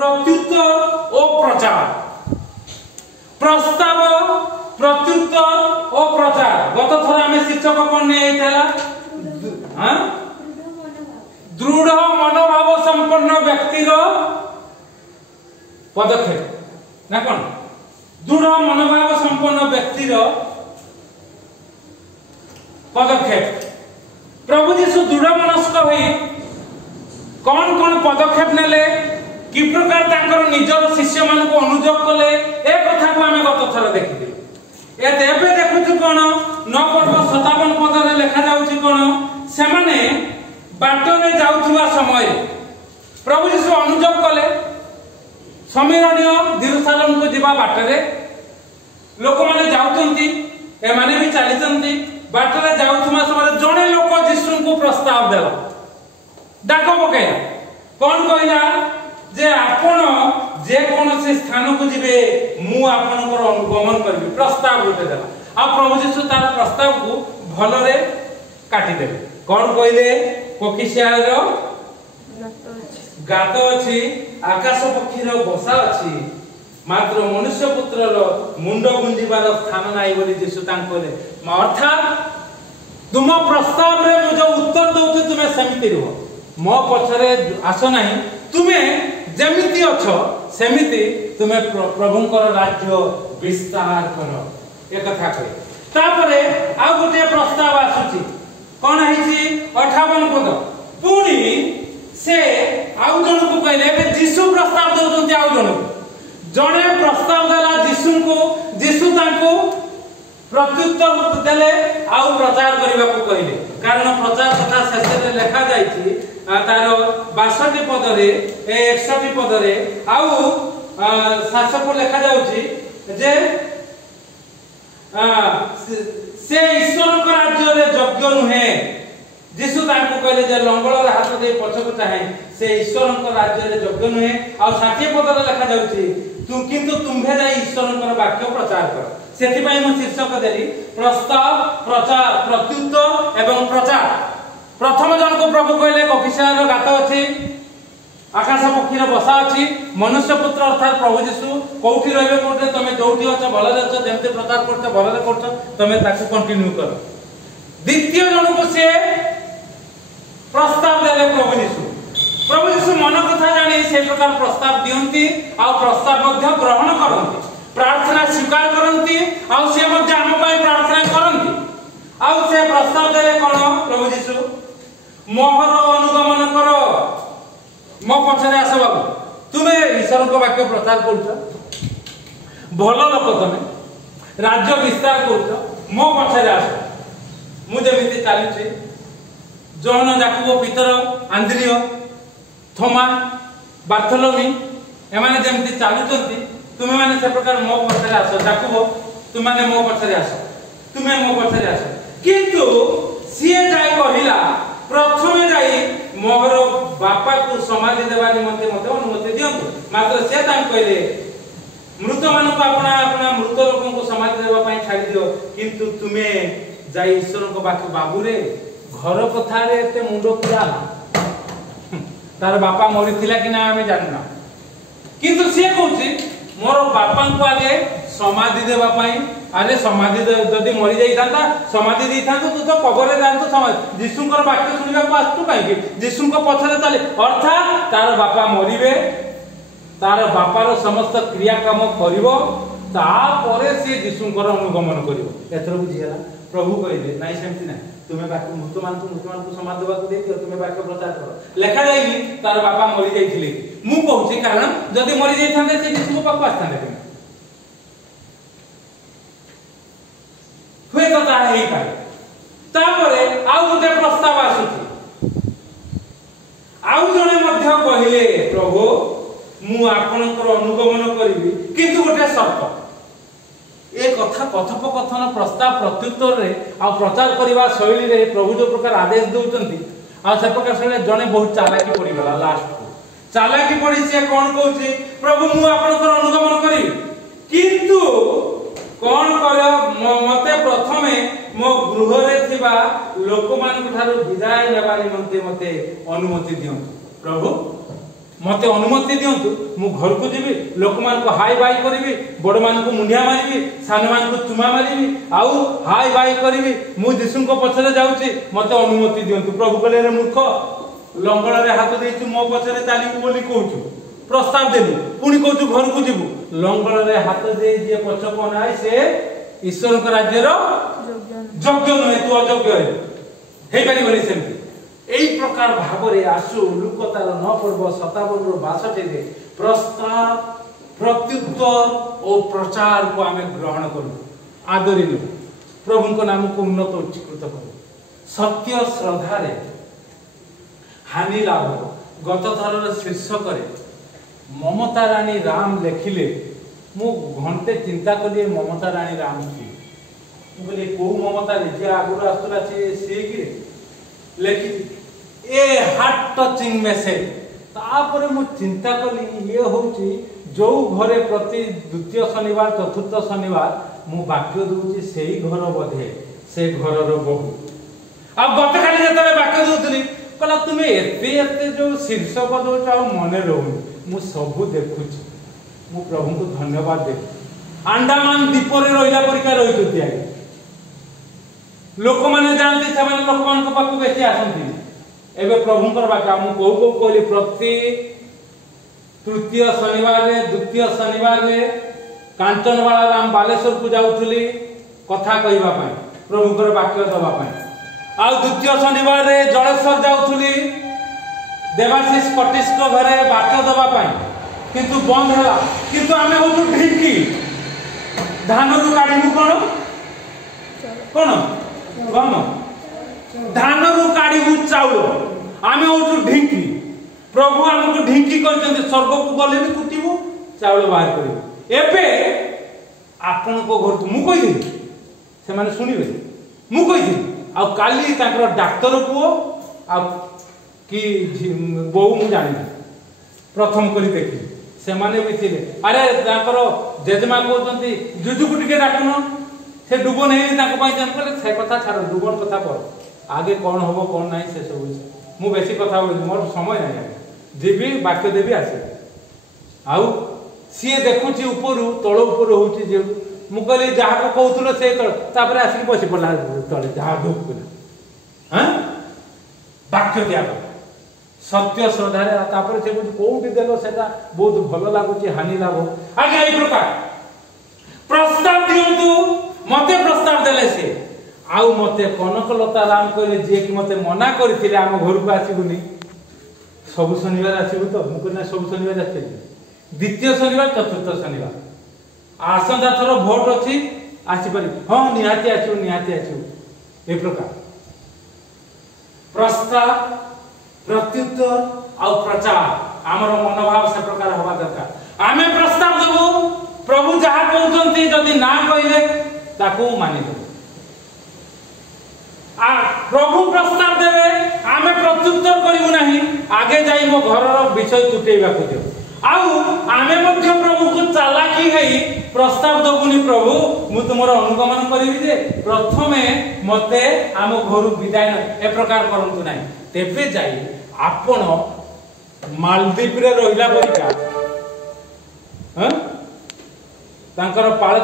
प्रत्युत्तर और प्रचार प्रस्ताव प्रत्युत्तर और प्रचार गत थर आम शीर्षक कौन नहीं दृढ़ मनोभाव संपन्न व्यक्तिर पदक्षेप ना कौन दृढ़ मनोभाव संपन्न व्यक्तिर पदक्षेप प्रभु जीशु दृढ़ मनस्क हुई कौन कौन पदक्षेप नेले कि प्रकार तांकर निजर शिष्य मान को अनुयोग कले ए कथा को आमे गत थर देखिले ए देबे देखुछु कोन 9 पर्व 57 पद रे लिखा जाउछि कोन से माने बाटने जाउथुवा समय प्रभु यीशु अनुयोग कले समीरणीय यरूशलेम को जिबा बाटरे लोक माने जाउतंती ए माने भी चलीतंती बाटरे जाउथुवा समय जणे लोक यीशु को प्रस्ताव देला डाक पकेला कोन कहला जे आपण जे कोनसे स्थान को जिबे मु आपनकर अनुगमन करबी प्रस्ताव उठे देला आ प्रभु यीशु तार प्रस्ताव को भलरे काटी देले कोन कहले कोकिसियार गात अछि आकाश पक्षीर बसा अछि मात्र मनुष्य पुत्रर मुंड गुंजिबार स्थान नाही बोली यीशु तांको कहले अर्थात तुम प्रस्ताव रे मु जो उत्तर दउते तुमे समिति रहो मो पछरे आसो नाही तुमे जेमिति अछो सेमिति तुमे प्रभुंकर राज्य विस्तार करो ए कथा कहे तापरे आ गोटे प्रस्ताव आसुची कोन हिची 58 पद पुनी से आउ जण को कहले बे यीशु प्रस्ताव दउतंती आउ जणे प्रस्ताव देला यीशु को यीशु तांको प्रत्युत्तर देले आउ प्रचार करबा को कहले कारण प्रचार कथा शेष रे लिखा जाईची तार 62 पद रे 61 पद रे आउ शासक लिखा जाउची जे से ईश्वर को राज्य रे योग्य नुहे यीशु तांको कहले जे लंगल रे हाथ दे पछको चाहे से ईश्वर को राज्य रे योग्य नुहे आ 60 पद रे लिखा जाउची तू किंतु तुम्हे जाई ईश्वर को वाक्य प्रचार कर सेति पई म शीर्षक देली प्रस्ताव प्रचार प्रत्युत्तर एवं प्रचार प्रथम जन को प्रभु कहले कोकिसार गात अछि आकाश पक्षीर बसा अछि मनुष्य पुत्र अर्थात प्रभु यीशु कोठी रहबे कोठे तमे जोठी अछ भलरे अछ जेमते प्रचार करते भलरे करछ तमे ताकू कंटिन्यू कर द्वितीय जन को से प्रस्ताव देले प्रभु यीशु मन कथा जानि से प्रकार प्रस्ताव दियंती आ प्रस्ताव मध्य ग्रहण करंती प्रार्थना स्वीकार करंती आ से मध्य हम पई प्रार्थना करंती आ से प्रस्ताव देले कोन प्रभु यीशु मोहर अनुगमन करो मो पछरे आस बाबू तुमे ईश्वर को वाक्य प्रचार करछ भलो लोक तमे राज्य विस्तार करछ मो पछरे आस मु जेमिति चालुछि जोहन याकूब पीतर आंद्रिय थोमा बार्थोलोमी एमाने जेमिति चालुचंती तुमे माने से प्रकार मो पछरे आस याकूब तुमे माने मो पछरे आस तुमे मो पछरे आस किंतु सिए जाय कहिला प्रथमे जाई मोहर बापा को समाधि देवा निमंते मते अनुमति दियंतु मात्र से तां कहले मृत मान को अपना अपना मृत लोकन को समाधि देवा पई छाडी दियो किंतु तुमे जाई ईश्वर को बाकी बाबू रे घर कथा रे एते मुंडो किया तार बापा मरि थिला कि ना हमें जानना किंतु से कहउची मोर बापा को आगे समाधि देवा पई अरे समाधि जदि मरि जाई थांता समाधि दी थांतो तू तो कबरे जानतो समाधि यीशुंकर वाक्य सुनिबा को आस्तु काई कि यीशुंको पछरे चले अर्थात तार बापा मरिबे तार बापार समस्त क्रियाक्रम करिवो ता परे से यीशुंकर अनुगमन करिवो एथरो बुझियला प्रभु कहले नाइ सेमति ना तुमे बाकी मुसलमान को समाधि देबा को देखियो तुमे वाक्य प्रचार करो लेखा जाईनी तार बापा मरि जाईथिले मु कहूची कारण जदि मरि जाई थांते से यीशुंको पाप आस्थाने हुए कथा हेई पारे तापरे आउ गोटे प्रस्ताव आसुची आउ जणे मध्य कहिले प्रभु मु आपनकर अनुगमन करिवि किंतु गोटे शर्त ए कथा कथोपकथन प्रस्ताव प्रत्युत्तर रे आ प्रचार करबा शैली रे प्रभु जो प्रकार आदेश दउचंती आ से प्रकार शैली जणे बहुत चालाकी पड़ी गला लास्ट को चालाकी पड़ी से कोन कहउची प्रभु मु आपनकर अनुगमन करिवि किंतु कोन करियो मते प्रथमे मो गृह रे थिबा लोक मान ठारो विदाय लेबा निमंते मते अनुमति दियंतु प्रभु मते अनुमति दियंतु मु घर को जीवी लोक मान को हाई बाई करिवि बड़ मान को मुंडिया मारिवि सान मान को चुमा मारिवि आउ हाई बाई करिवि मु यीशु को पछरे जाउची मते अनुमति दियंतु प्रभु कहले रे मूर्ख लंगड़ रे हाथ देइछु मो पछरे चालिबु बोली कहूछु प्रस्ताव देलु पुनी कहूछु घर को जीवु लंगड़ रे हाथ दे जे पछ को नाय से ईश्वर के राज्य रो योग्य नहे तू अयोग्य हे पारि बोली सेमति एई प्रकार भावरे आसु लुकतार न पर्व 57 रो 62 रे प्रस्ताव प्रत्युत्तर और प्रचार को आमे ग्रहण करू आदरिनु प्रभु को नाम को उन्नत उच्चीकृत करू सत्य श्रद्धा रे हानि लाभ गत थर शीर्षक रे ममता रानी राम लेखिले मु घंटे चिंता कली ममता रानी राम की बोले को ममता जे आगुर आस्तला से कि लेखि ए हार्ट टचिंग मेसेज तापर मु चिंता कली ये होची जो घरे प्रति द्वितीय शनिवार चतुर्थ शनिवार मु वाक्य दूची सेही घर बधे से घर रो बहु अब गत काली जतले वाक्य दूतली कहला तुमे एते एते जो शीर्षक दोच आ मने रहू मु सब देखुची मु प्रभु को धन्यवाद दे अंडमान द्वीप रे रहिला परिका रहितुती आगे लोक माने जानती से माने लोक मान को पाकु बेसी आसंती एबे प्रभुंकर बाका मु को कहली प्रति तृतीय शनिवार रे द्वितीय शनिवार रे कांचनवाला राम बालेश्वर को जाउथली कथा कहिबा पई प्रभुंकर वाक्य दबा पई आ द्वितीय शनिवार रे जलेश्वर जाउथली देवाशीष कटिश को घरे वाक्य दबा पई किंतु बंद हला किंतु आमे होतु ढिंकी धान रु काढिनु कोन गम धान रु काढिबु चाउल आमे होतु ढिंकी प्रभु हमको ढिंकी करते स्वर्ग को गले भी कुटिबु चाउल बाहर करिबु एबे आपन को घर मु कहि दे से माने सुनिबे मु कहि दे आ काली ताकर डाक्टर पुओ आ कि बहु मु जानि प्रथम करी देखि से माने भी थिले अरे ताकर जेजमा कहउतंती जुजुकु टिके डाकुनो से डुबो नहीं ताको पई जन कहले से कथा छाड़ डुबन कथा पर आगे कौन होबो कौन नहीं से सब मु बेसी कथा बोली मोर समय नहीं जीवी वाक्य देवी आसे आउ सी देखुची ऊपर तल ऊपर होची जे मु कहली जहा को कहउतलो से तळ तापर आसी बसी पडला तळे जहा डुब हां वाक्य दिया सत्य श्रद्धा रे तापर से कोउटी देलो सेटा बहुत भलो लागुची हानि लागो आगे एई प्रकार प्रस्ताव दियंतु मते प्रस्ताव देले से आउ मते कनकलता राम कहले जे कि मते मना करथिले हम घर को आसीबुनी सब शनिवार आसीबु तो मु कहना सब शनिवार आछे द्वितीय शनिवार चतुर्थ शनिवार आसंदा थरो भोट अछि आसी पारि हां निहाती आछू ए प्रकार प्रस्ताव प्रत्युत्तर आ प्रचार हमर मनोभाव से प्रकार होबा दरकार आमे प्रस्ताव देबो प्रभु जहा कहउतंती जदी ना कहले ताको मानि देबो आ प्रभु प्रस्ताव देबे आमे प्रत्युत्तर करिवु नाही आगे जाई मो घरर विषय तुटेइबा को देबो आउ आमे मध्य प्रभु को चालाकी हेई प्रस्ताव दबुनी प्रभु मु तुमरो अनुगमन करिवि जे प्रथमे मते आम घरु विदाय ए प्रकार करंतु नाही तेबे जाई आपण मालदीप रे रहिला परिका हां तांकर पाळ